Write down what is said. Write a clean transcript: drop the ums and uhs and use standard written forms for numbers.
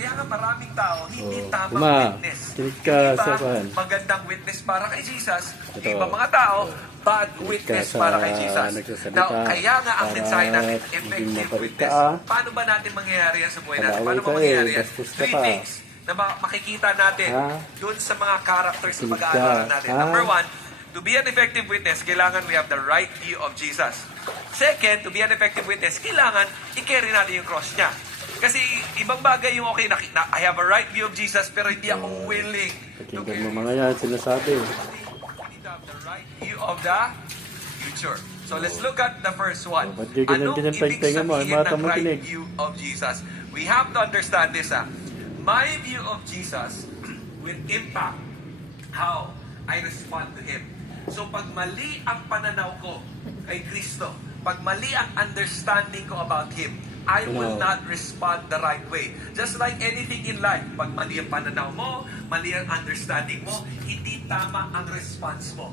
Kaya nga maraming tao, hindi tamang witness. Kinig ka Iba, sa kan. magandang witness para kay Jesus. Ito. Iba mga tao, bad witness sa para kay Jesus. nagsasalita, Now, kaya nga ang para mensahe natin, maging effective mabait witness. ka. Paano ba natin mangyayari yan sa buhay natin? Kalaway Paano ba ka mangyayari yan? bastos ka Three pa. things na makikita natin Ha? dun sa mga characters na Kinig pag-aaralan ka. natin. Ha? Number one, to be an effective witness, kailangan we have the right view of Jesus. Second, to be an effective witness, kailangan i-carry natin yung cross niya. Kasi ibang bagay yung okay, I have a right view of Jesus, pero hindi ako willing to Pakinggan mo mga yan, sinasabi. We need to have the right view of the future. So let's look at the first one. Ba't ganyan Anong ibig pahinga mo? sabihin Mata ng mo right kinig. view of Jesus? We have to understand this. My view of Jesus will impact how I respond to Him. So pag mali ang pananaw ko kay Kristo, pag mali ang understanding ko about Him, I will not respond the right way. Just like anything in life, pag mali ang pananaw mo, mali ang understanding mo, hindi tama ang response mo.